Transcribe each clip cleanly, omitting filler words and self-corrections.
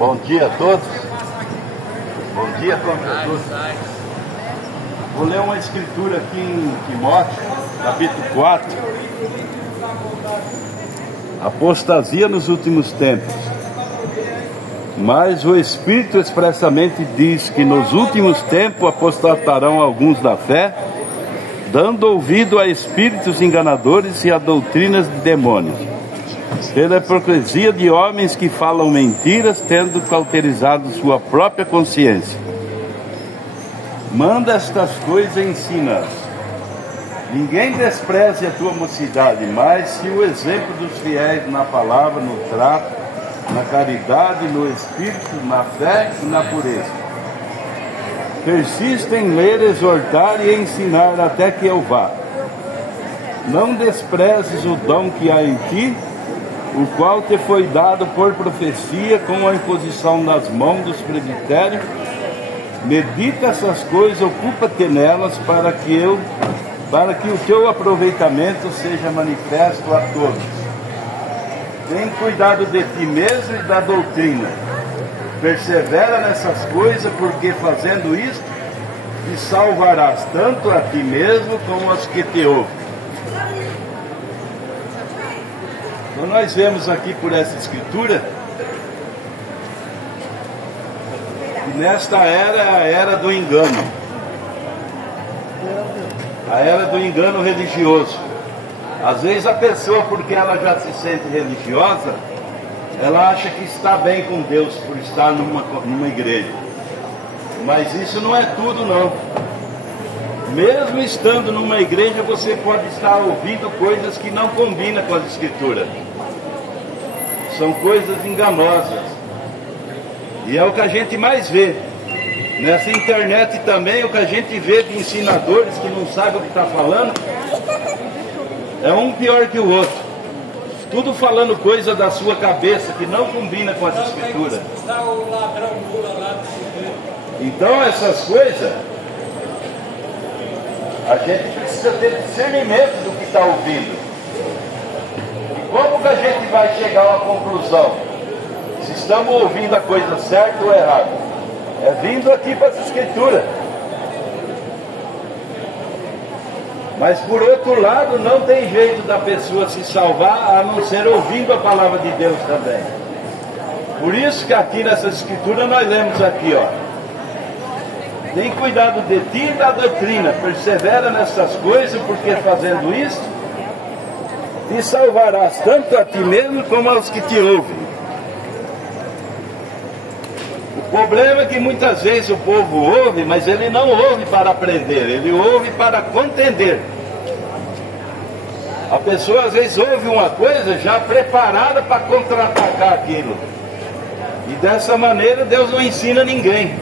Bom dia a todos. Bom dia a todos. Vou ler uma escritura aqui em Timóteo, capítulo 4. Apostasia nos últimos tempos. Mas o Espírito expressamente diz que nos últimos tempos apostatarão alguns da fé, dando ouvido a espíritos enganadores e a doutrinas de demônios, pela hipocrisia de homens que falam mentiras, tendo cauterizado sua própria consciência. Manda estas coisas e ensina-as. Ninguém despreze a tua mocidade, mas se o exemplo dos fiéis na palavra, no trato, na caridade, no espírito, na fé e na pureza. Persista em ler, exortar e ensinar até que eu vá. Não desprezes o dom que há em ti, o qual te foi dado por profecia com a imposição nas mãos dos presbitérios. Medita essas coisas, ocupa-te nelas, para que o teu aproveitamento seja manifesto a todos. Tem cuidado de ti mesmo e da doutrina. Persevera nessas coisas, porque fazendo isto, te salvarás tanto a ti mesmo como aos que te ouvem. Então nós vemos aqui por essa escritura que nesta era é a era do engano. A era do engano religioso. Às vezes a pessoa, porque ela já se sente religiosa, ela acha que está bem com Deus por estar numa igreja. Mas isso não é tudo, não. Mesmo estando numa igreja, você pode estar ouvindo coisas que não combinam com as escrituras. São coisas enganosas. E é o que a gente mais vê. Nessa internet também, o que a gente vê de ensinadores que não sabem o que está falando, é um pior que o outro. Tudo falando coisa da sua cabeça que não combina com as escrituras. Então essas coisas, a gente precisa ter discernimento do que está ouvindo. E como que a gente vai chegar a uma conclusão? Se estamos ouvindo a coisa certa ou errada? É vindo aqui para as escrituras. Mas por outro lado, não tem jeito da pessoa se salvar a não ser ouvindo a palavra de Deus também. Por isso que aqui nessa escritura nós lemos aqui, ó. Tem cuidado de ti e da doutrina, persevera nessas coisas, porque fazendo isso, te salvarás tanto a ti mesmo como aos que te ouvem. O problema é que muitas vezes o povo ouve, mas ele não ouve para aprender, ele ouve para contender. A pessoa às vezes ouve uma coisa já preparada para contra-atacar aquilo. E dessa maneira Deus não ensina ninguém.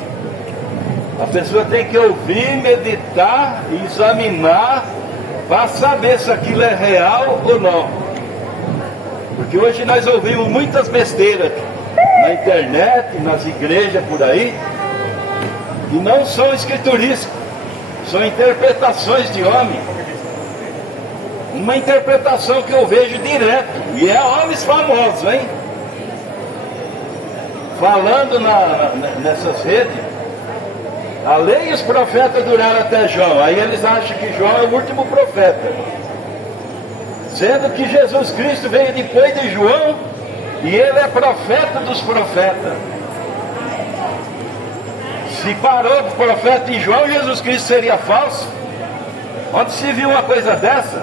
A pessoa tem que ouvir, meditar, examinar, para saber se aquilo é real ou não. Porque hoje nós ouvimos muitas besteiras na internet, nas igrejas por aí, que não são escriturísticas, são interpretações de homem. Uma interpretação que eu vejo direto, e é homens famosos, hein? Falando nessas redes, a lei e os profetas duraram até João, aí eles acham que João é o último profeta, sendo que Jesus Cristo veio depois de João, e ele é profeta dos profetas. Se parou do profeta em João, Jesus Cristo seria falso? Onde se viu uma coisa dessa?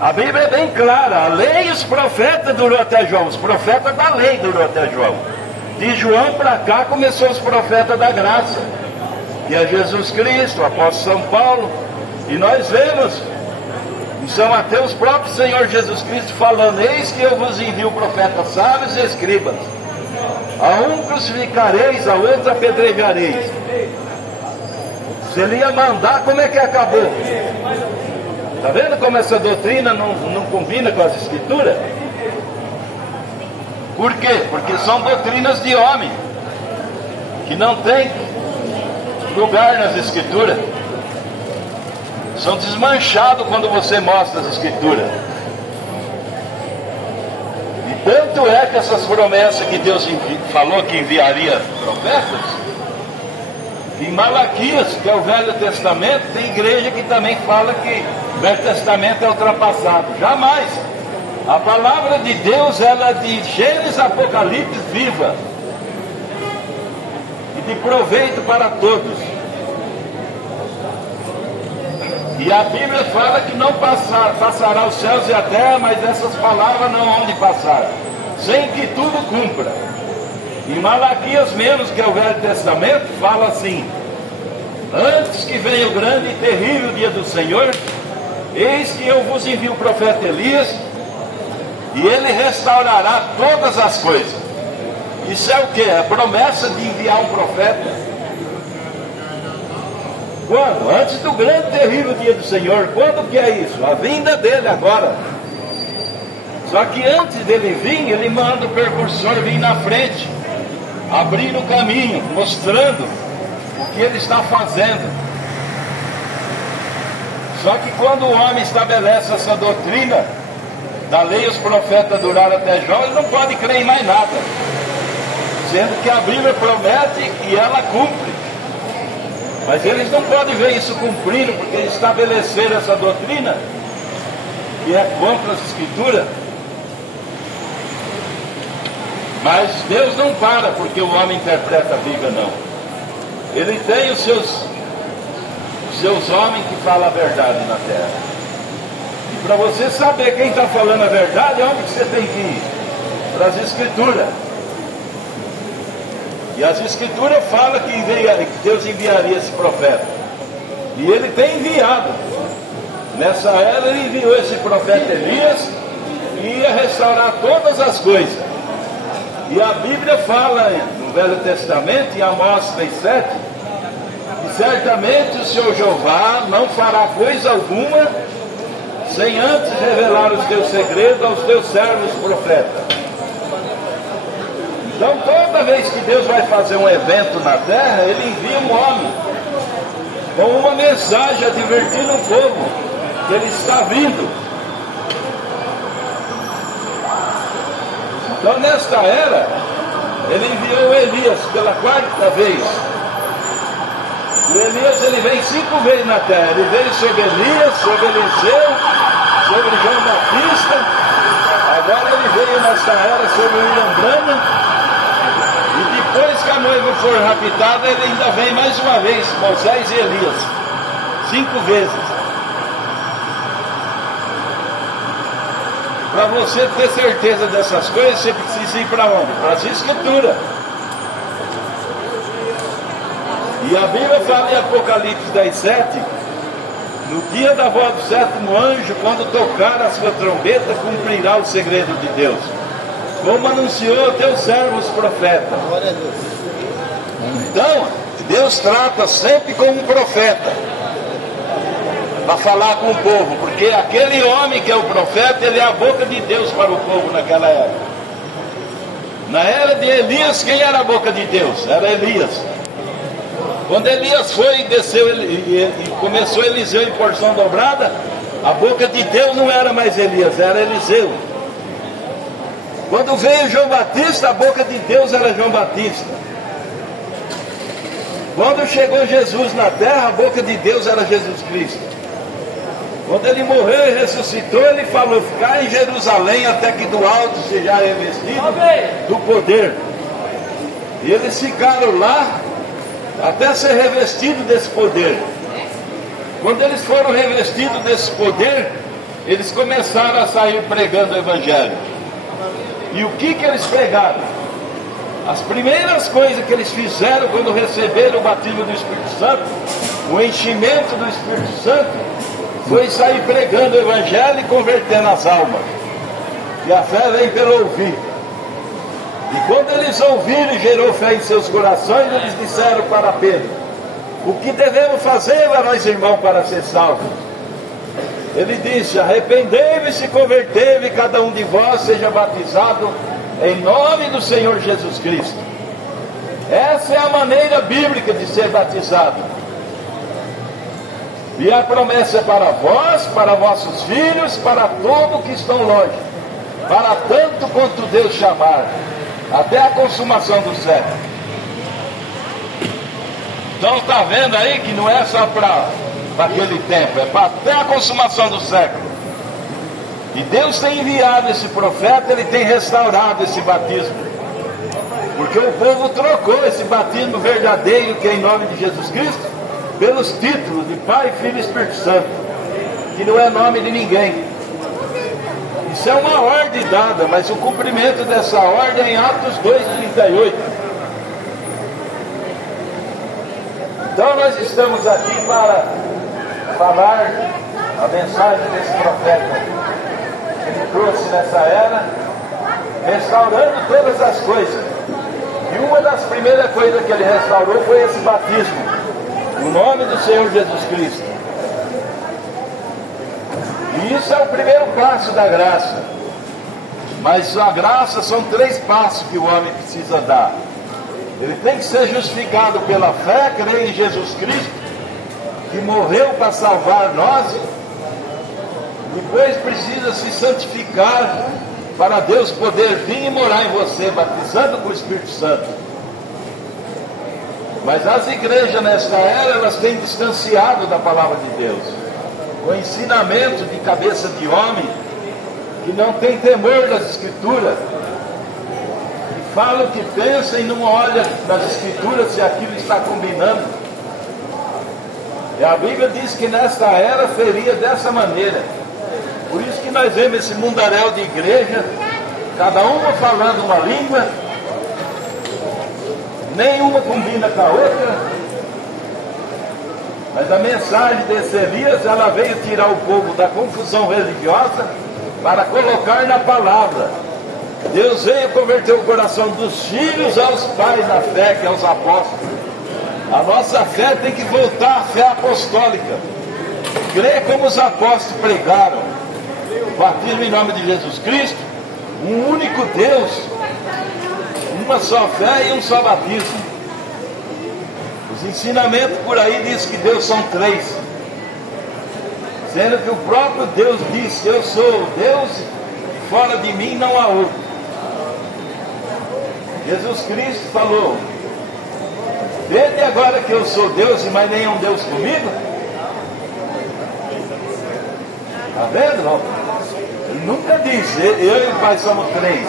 A Bíblia é bem clara, a lei e os profetas durou até João, os profetas da lei durou até João. De João para cá começou os profetas da graça, que é Jesus Cristo, o apóstolo São Paulo, e nós vemos em São Mateus o próprio Senhor Jesus Cristo falando: eis que eu vos envio profetas sábios e escribas, a um crucificareis, a outro apedrejareis. Se ele ia mandar, como é que acabou? Está vendo como essa doutrina não combina com as escrituras? Por quê? Porque são doutrinas de homem, que não tem lugar nas escrituras. São desmanchados quando você mostra as escrituras. Tanto é que essas promessas que Deus falou que enviaria profetas, em Malaquias, que é o Velho Testamento, tem igreja que também fala que o Velho Testamento é ultrapassado. Jamais! A palavra de Deus, ela é de Gênesis a Apocalipse viva e de proveito para todos. E a Bíblia fala que não passará os céus e a terra, mas essas palavras não hão de passar, sem que tudo cumpra. Em Malaquias mesmo, que é o Velho Testamento, fala assim: antes que venha o grande e terrível dia do Senhor, eis que eu vos envio o profeta Elias, e ele restaurará todas as coisas. Isso é o que? A promessa de enviar um profeta. Quando? Antes do grande e terrível dia do Senhor. Quando que é isso? A vinda dele agora. Só que antes dele vir, ele manda o precursor vir na frente, abrindo o caminho, mostrando o que ele está fazendo. Só que quando o homem estabelece essa doutrina da lei e os profetas duraram até Jó, ele não pode crer em mais nada, sendo que a Bíblia promete e ela cumpre. Mas eles não podem ver isso cumprindo, porque eles estabeleceram essa doutrina que é contra as Escrituras. Mas Deus não para porque o homem interpreta a Bíblia, não. Ele tem os seus homens que falam a verdade na terra. E para você saber quem está falando a verdade, onde que você tem que ir? Para as Escrituras. E as Escrituras falam que Deus enviaria esse profeta. E ele tem enviado. Nessa era ele enviou esse profeta Elias, e ia restaurar todas as coisas. E a Bíblia fala no Velho Testamento, em Amós 3,7, que certamente o Senhor Jeová não fará coisa alguma sem antes revelar os teus segredos aos teus servos profetas. Então toda vez que Deus vai fazer um evento na terra, ele envia um homem com uma mensagem advertindo o povo que ele está vindo. Então nesta era, ele enviou Elias pela quarta vez. E Elias ele vem 5 vezes na terra. Ele veio sobre Elias, sobre Eliseu, sobre João Batista. Agora ele veio nesta era sobre William Branham. E depois que a noiva for raptada, ele ainda vem mais uma vez, Moisés e Elias. 5 vezes. Para você ter certeza dessas coisas, você precisa ir para onde? Para as Escrituras. E a Bíblia fala em Apocalipse 10,7, no dia da voz do 7º anjo, quando tocar a sua trombeta, cumprirá o segredo de Deus, como anunciou teu servo os profetas. Então, Deus trata sempre como um profeta, para falar com o povo, porque aquele homem que é o profeta, ele é a boca de Deus para o povo naquela época. Na era de Elias, quem era a boca de Deus? Era Elias. Quando Elias foi e desceu e começou Eliseu em porção dobrada, a boca de Deus não era mais Elias, era Eliseu. Quando veio João Batista, a boca de Deus era João Batista. Quando chegou Jesus na terra, a boca de Deus era Jesus Cristo. Quando ele morreu e ressuscitou, ele falou: ficar em Jerusalém até que do alto seja revestido do poder. E eles ficaram lá até ser revestido desse poder. Quando eles foram revestidos desse poder, eles começaram a sair pregando o Evangelho. E o que eles pregaram? As primeiras coisas que eles fizeram quando receberam o batismo do Espírito Santo, o enchimento do Espírito Santo, foi sair pregando o Evangelho e convertendo as almas. E a fé vem pelo ouvir. E quando eles ouviram e gerou fé em seus corações, eles disseram para Pedro: o que devemos fazer, nós irmãos, para ser salvos? Ele disse: arrependei-vos e se convertei-vos, e cada um de vós seja batizado em nome do Senhor Jesus Cristo. Essa é a maneira bíblica de ser batizado. E a promessa é para vós, para vossos filhos, para todos que estão longe. para tanto quanto Deus chamar, até a consumação do século. Então está vendo aí que não é só para aquele tempo, é para até a consumação do século. E Deus tem enviado esse profeta, ele tem restaurado esse batismo, porque o povo trocou esse batismo verdadeiro, que é em nome de Jesus Cristo, pelos títulos de Pai, Filho e Espírito Santo, que não é nome de ninguém. Isso é uma ordem dada, mas o cumprimento dessa ordem é em Atos 2:38. Então nós estamos aqui para falar a mensagem desse profeta que ele trouxe nessa era, restaurando todas as coisas. E uma das primeiras coisas que ele restaurou foi esse batismo, no nome do Senhor Jesus Cristo. E isso é o primeiro passo da graça. Mas a graça são 3 passos que o homem precisa dar. Ele tem que ser justificado pela fé, crer em Jesus Cristo, que morreu para salvar nós. Depois precisa se santificar para Deus poder vir e morar em você, batizando com o Espírito Santo. Mas as igrejas nesta era, elas têm distanciado da palavra de Deus, o ensinamento de cabeça de homem, que não tem temor das Escrituras, e fala o que pensa e não olha nas Escrituras se aquilo está combinando. E a Bíblia diz que nesta era seria dessa maneira. Por isso que nós vemos esse mundaréu de igreja, cada uma falando uma língua, nenhuma combina com a outra. Mas a mensagem desse Elias, ela veio tirar o povo da confusão religiosa para colocar na palavra. Deus veio converter o coração dos filhos aos pais na fé, que é os apóstolos. A nossa fé tem que voltar à fé apostólica, crer como os apóstolos pregaram, batismo em nome de Jesus Cristo, um único Deus, uma só fé e um só batismo. Os ensinamentos por aí dizem que Deus são 3, sendo que o próprio Deus disse: eu sou Deus, e fora de mim não há outro. Jesus Cristo falou: vede agora que eu sou Deus e mais nenhum Deus comigo. Está vendo? Ele nunca disse: eu e o Pai somos 3.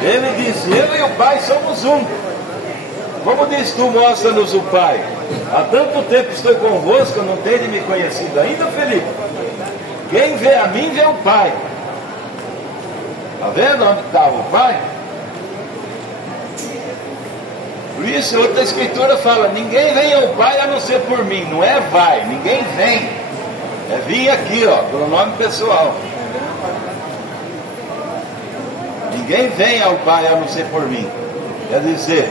Ele disse: eu e o Pai somos um. Como diz tu, mostra-nos o Pai. Há tanto tempo estou convosco, não tenho me conhecido ainda, Felipe. Quem vê a mim, vê o Pai. Está vendo onde estava o Pai? Por isso, outra escritura fala: ninguém vem ao Pai a não ser por mim. Não é vai, ninguém vem. É vir aqui, ó, pronome pessoal. Ninguém vem ao Pai a não ser por mim. Quer dizer,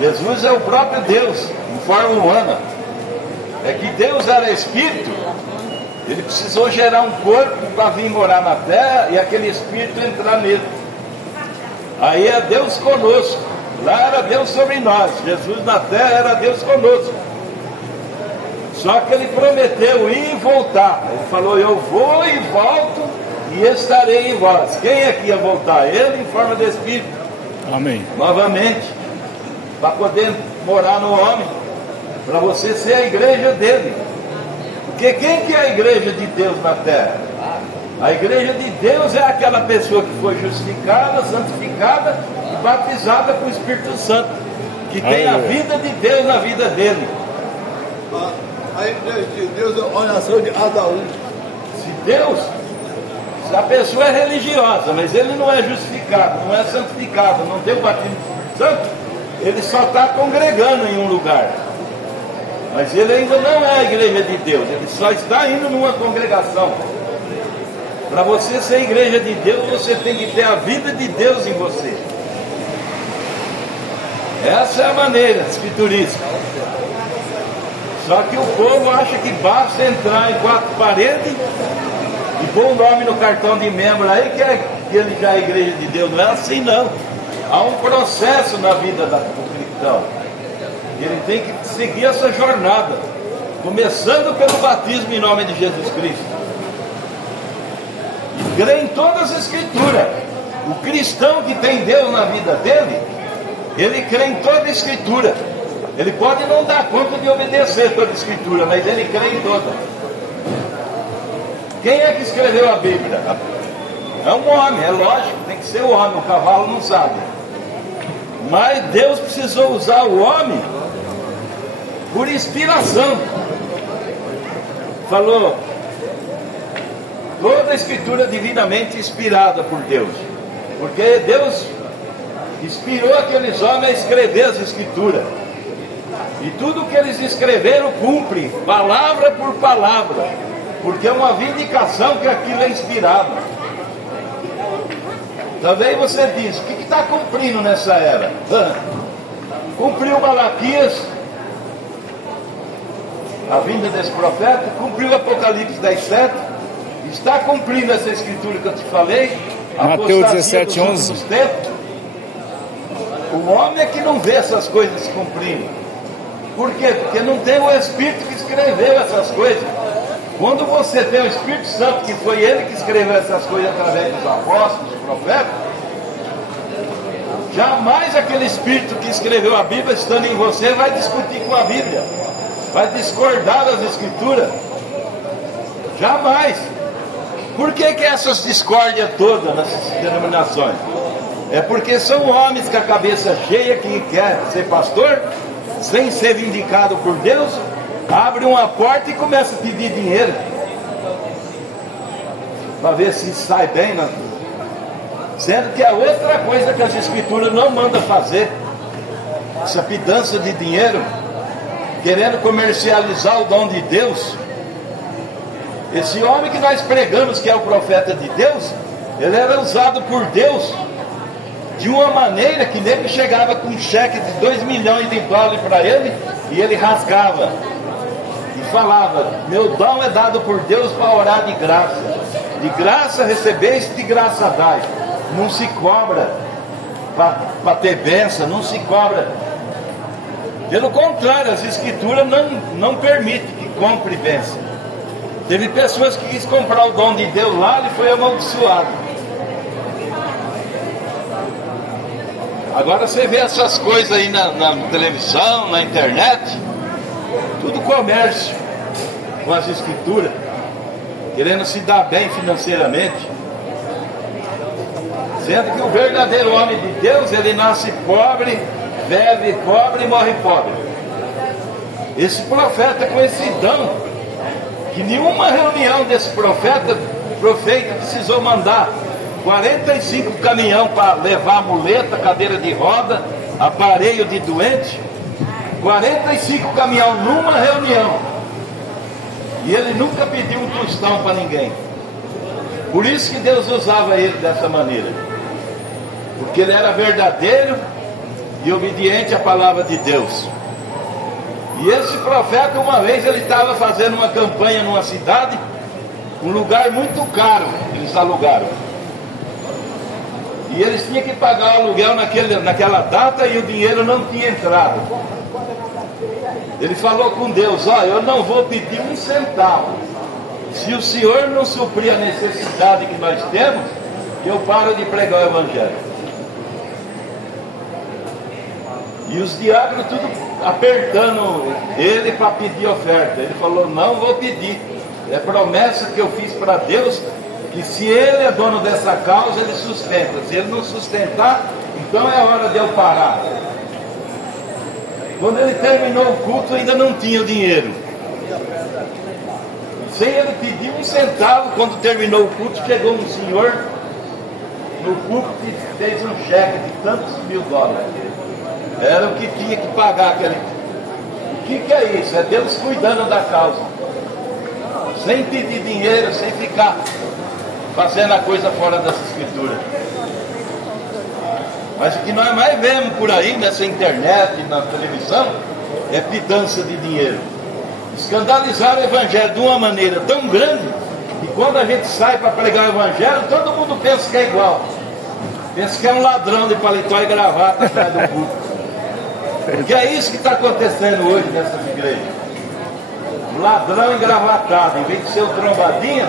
Jesus é o próprio Deus, em forma humana. É que Deus era Espírito, ele precisou gerar um corpo para vir morar na terra e aquele Espírito entrar nele. Aí é Deus conosco. Lá era Deus sobre nós. Jesus na terra era Deus conosco. Só que ele prometeu ir e voltar. Ele falou: eu vou e volto e estarei em vós. Quem é que ia voltar? Ele em forma de Espírito. Amém. Novamente, para poder morar no homem, para você ser a igreja dele. Porque quem que é a igreja de Deus na terra? A igreja de Deus é aquela pessoa que foi justificada, santificada e batizada com o Espírito Santo, que tem a vida de Deus na vida dele. A igreja de Deus é a oração de Adaú. Se a pessoa é religiosa, mas ele não é justificado, não é santificado, não tem o batismo santo, ele só está congregando em um lugar. Mas ele ainda não é a igreja de Deus, ele só está indo numa congregação. Para você ser igreja de Deus, você tem que ter a vida de Deus em você. Essa é a maneira escriturística. Só que o povo acha que basta entrar em 4 paredes e pôr o nome no cartão de membro aí que ele já é igreja de Deus. Não é assim não. Há um processo na vida do cristão. Ele tem que seguir essa jornada, começando pelo batismo em nome de Jesus Cristo. crê em todas as escrituras. O cristão que tem Deus na vida dele, ele crê em toda a escritura. Ele pode não dar conta de obedecer toda a escritura, mas ele crê em toda. Quem é que escreveu a Bíblia? É um homem, é lógico, tem que ser o homem, o cavalo não sabe. Mas Deus precisou usar o homem por inspiração. Falou, toda a escritura divinamente inspirada por Deus. Porque Deus inspirou aqueles homens a escrever as escrituras. E tudo que eles escreveram cumpre, palavra por palavra. Porque é uma vindicação que aquilo é inspirado. Também você diz, o que está cumprindo nessa era? Cumpriu Malaquias, a vinda desse profeta, cumpriu Apocalipse 10:7, está cumprindo essa escritura que eu te falei, Mateus 17:11. O homem é que não vê essas coisas se cumprindo. Por quê? Porque não tem o Espírito que escreveu essas coisas. Quando você tem o Espírito Santo, que foi ele que escreveu essas coisas através dos apóstolos, dos profetas, jamais aquele Espírito que escreveu a Bíblia, estando em você, vai discutir com a Bíblia, vai discordar das Escrituras. Jamais. Por que essas discórdias todas nessas denominações? É porque são homens com a cabeça cheia que quer ser pastor, sem ser vindicado por Deus, abre uma porta e começa a pedir dinheiro para ver se sai bem, né? Sendo que é outra coisa que as escrituras não mandam fazer, essa pedança de dinheiro, querendo comercializar o dom de Deus. Esse homem que nós pregamos, que é o profeta de Deus, ele era usado por Deus de uma maneira que nem chegava com um cheque de 2 milhões de dólares para ele, e ele rasgava e falava, meu dom é dado por Deus para orar de graça recebeste, de graça dai. Não se cobra para ter bênção, não se cobra. Pelo contrário, as escrituras não permitem que compre bênção. Teve pessoas que quis comprar o dom de Deus lá, ele foi amaldiçoado. Agora você vê essas coisas aí na televisão, na internet, tudo comércio com as escrituras, querendo se dar bem financeiramente, sendo que o verdadeiro homem de Deus, ele nasce pobre, vive pobre e morre pobre. Esse profeta com esse dom, que nenhuma reunião desse profeta precisou mandar 45 caminhão para levar muleta, cadeira de roda, aparelho de doente, 45 caminhão numa reunião, e ele nunca pediu um tostão para ninguém. Por isso que Deus usava ele dessa maneira, porque ele era verdadeiro e obediente à palavra de Deus. E esse profeta, uma vez ele estava fazendo uma campanha numa cidade, um lugar muito caro, eles alugaram, e eles tinham que pagar o aluguel naquela data, e o dinheiro não tinha entrado. Ele falou com Deus, eu não vou pedir um centavo, se o Senhor não suprir a necessidade que nós temos, eu paro de pregar o Evangelho. E os diáconos tudo apertando ele para pedir oferta. Ele falou, não vou pedir, é promessa que eu fiz para Deus, que se ele é dono dessa causa, ele sustenta. Se ele não sustentar, então é hora de eu parar. Quando ele terminou o culto, ainda não tinha o dinheiro. Sem ele pedir um centavo, quando terminou o culto, chegou um senhor no culto e fez um cheque de tantos mil dólares. Era o que tinha que pagar aquele. O que é isso? É Deus cuidando da causa, sem pedir dinheiro, sem ficar fazendo a coisa fora das escrituras. Mas o que nós mais vemos por aí, nessa internet, na televisão, é pidança de dinheiro. Escandalizar o Evangelho de uma maneira tão grande, que quando a gente sai para pregar o Evangelho, todo mundo pensa que é igual. Pensa que é um ladrão de paletó e gravata atrás do púlpito. Porque é isso que está acontecendo hoje nessas igrejas. Um ladrão engravatado, em vez de ser um trombadinha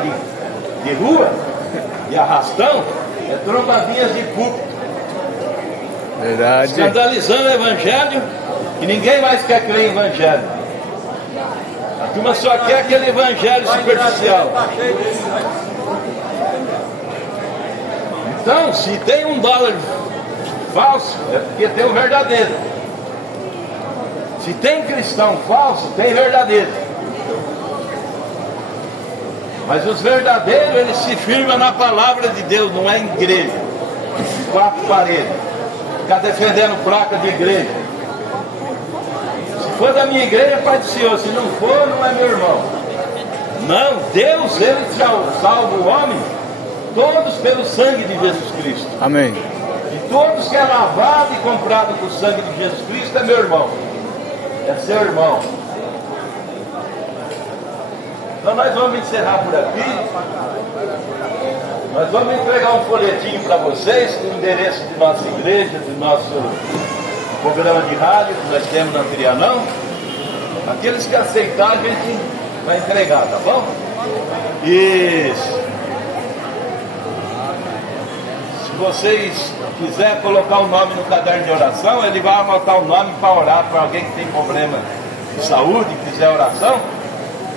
de rua, e arrastão é trombadinhas de púlpito. Verdade. Escandalizando o evangelho e ninguém mais quer crer em evangelho. A turma só quer aquele evangelho superficial. Então, se tem $1 falso, é porque tem o verdadeiro. Se tem cristão falso, tem verdadeiro. Mas os verdadeiros, eles se firmam na palavra de Deus, não é em igreja, 4 paredes, ficar defendendo placa de igreja. Se for da minha igreja, Pai do Senhor, se não for, não é meu irmão. Não, Deus, Ele salva o homem, todos pelo sangue de Jesus Cristo. Amém. E todos que é lavado e comprado com o sangue de Jesus Cristo é meu irmão, é seu irmão. Então nós vamos encerrar por aqui. Nós vamos entregar um folhetinho para vocês com o endereço de nossa igreja, do nosso programa de rádio que nós temos na Trianão. Aqueles que aceitarem, a gente vai entregar, tá bom? Isso. Se vocês quiserem colocar o nome no caderno de oração, ele vai anotar o nome para orar para alguém que tem problema de saúde, quiser oração.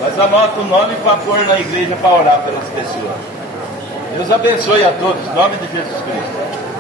Mas anota o nome para pôr na igreja para orar pelas pessoas. Deus abençoe a todos, em nome de Jesus Cristo.